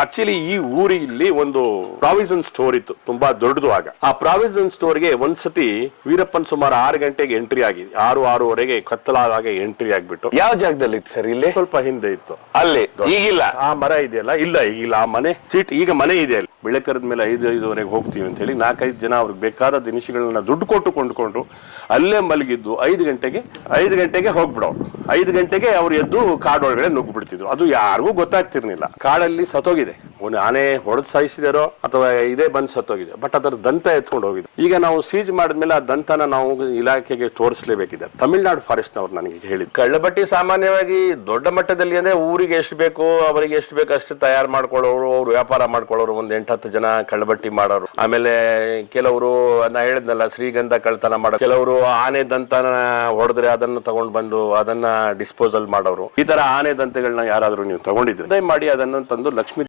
Actually ಈ ಊರಲ್ಲಿ ಒಂದು ಪ್ರಾವಿಷನ್ ಸ್ಟೋರ್ ಇತ್ತು, ತುಂಬಾ ದೊಡ್ಡದು. ಆಗ ಆ ಪ್ರಾವಿಷನ್ ಸ್ಟೋರ್ಗೆ ಒಂದ್ಸತಿ ವೀರಪ್ಪನ್ ಸುಮಾರು 6 ಗಂಟೆಗೆ ಎಂಟ್ರಿ ಆಗಿದೆ. 6:30 ಕತ್ತಲಾದಾಗ ಎಂಟ್ರಿ ಆಗ್ಬಿಟ್ಟು. ಯಾವ ಜಾಗದಲ್ಲಿ ಇತ್ತು ಸರ್? ಇಲ್ಲಿ ಸ್ವಲ್ಪ ಹಿಂದೆ ಇತ್ತು. ಅಲ್ಲಿ ಈಗಿಲ್ಲ. ಆ ಮರ ಇದೆಯಲ್ಲ, ಇಲ್ಲ ಈಗಿಲ್ಲ. ಆ ಮನೆ ಸೀಟ್ ಈಗ ಮನೆ ಇದೆ ಅಲ್ಲಿ. ಬೆಳಕರದ ಮೇಲೆ 5:05 ಹೋಗ್ತೀವಿ ಅಂತ ಹೇಳಿ 4-5 ಜನ ಅವ್ರಿಗೆ ಬೇಕಾದ ದಿನಸಿಗಳನ್ನ ದುಡ್ಡು ಕೊಟ್ಟು ಕೊಂಡ್ಕೊಂಡು ಅಲ್ಲೇ ಮಲಗಿದ್ದು. 5 ಗಂಟೆಗೆ ಹೋಗ್ಬಿಡೋರು. 5 ಗಂಟೆಗೆ ಅವ್ರು ಎದ್ದು ಕಾಡೊಳಗಡೆ ನುಗ್ಗಿ ಬಿಡ್ತಿದ್ರು. ಅದು ಯಾರಿಗೂ ಗೊತ್ತಾಗ್ತಿರ್ಲಿಲ್ಲ. ಕಾಡಲ್ಲಿ ಸತ್ತೋಗಿದೆ, ಒಂದು ಆನೆ ಹೊಡೆದು ಸಾಯಿಸಿದಾರೋ ಅಥವಾ ಇದೇ ಬಂದು ಸತ್ತೋಗಿದೆ. ಬಟ್ ಅದರ ದಂತ ಎತ್ಕೊಂಡು ಹೋಗಿದೆ. ಈಗ ನಾವು ಸೀಜ್ ಮಾಡಿದ್ಮೇಲೆ ಆ ದಂತನ ನಾವು ಇಲಾಖೆಗೆ ತೋರಿಸಲೇಬೇಕಿದೆ. ತಮಿಳ್ನಾಡು ಫಾರೆಸ್ಟ್ ನವ್ರು ನನಗೆ ಹೇಳಿದ್ರು, ಕಳ್ಳಬಟ್ಟಿ ಸಾಮಾನ್ಯವಾಗಿ ದೊಡ್ಡ ಮಟ್ಟದಲ್ಲಿ ಅಂದ್ರೆ ಊರಿಗೆ ಎಷ್ಟು ಬೇಕು ಅವರಿಗೆ ಎಷ್ಟು ಬೇಕು ಅಷ್ಟು ತಯಾರು ಮಾಡ್ಕೊಳ್ಳೋರು, ಅವ್ರು ವ್ಯಾಪಾರ ಮಾಡ್ಕೊಳ್ಳೋರು. ಒಂದು 8-10 ಜನ ಕಳ್ಳಬಟ್ಟಿ ಮಾಡೋರು. ಆಮೇಲೆ ಕೆಲವರು ನಾ ಹೇಳಿದ್ನಲ್ಲ ಶ್ರೀಗಂಧ ಕಳ್ತನ ಮಾಡೋರು, ಕೆಲವರು ಆನೆ ದಂತನ ಹೊಡೆದ್ರೆ ಅದನ್ನು ತಗೊಂಡು ಬಂದು ಅದನ್ನ ಡಿಸ್ಪೋಸಲ್ ಮಾಡೋರು. ಈ ತರ ಆನೆ ದಂತೆಗಳನ್ನ ಯಾರಾದ್ರೂ ನೀವು ತಗೊಂಡಿದ್ರೆ ದಯಮಾಡಿ ಅದನ್ನು ತಂದು ಲಕ್ಷ್ಮೀ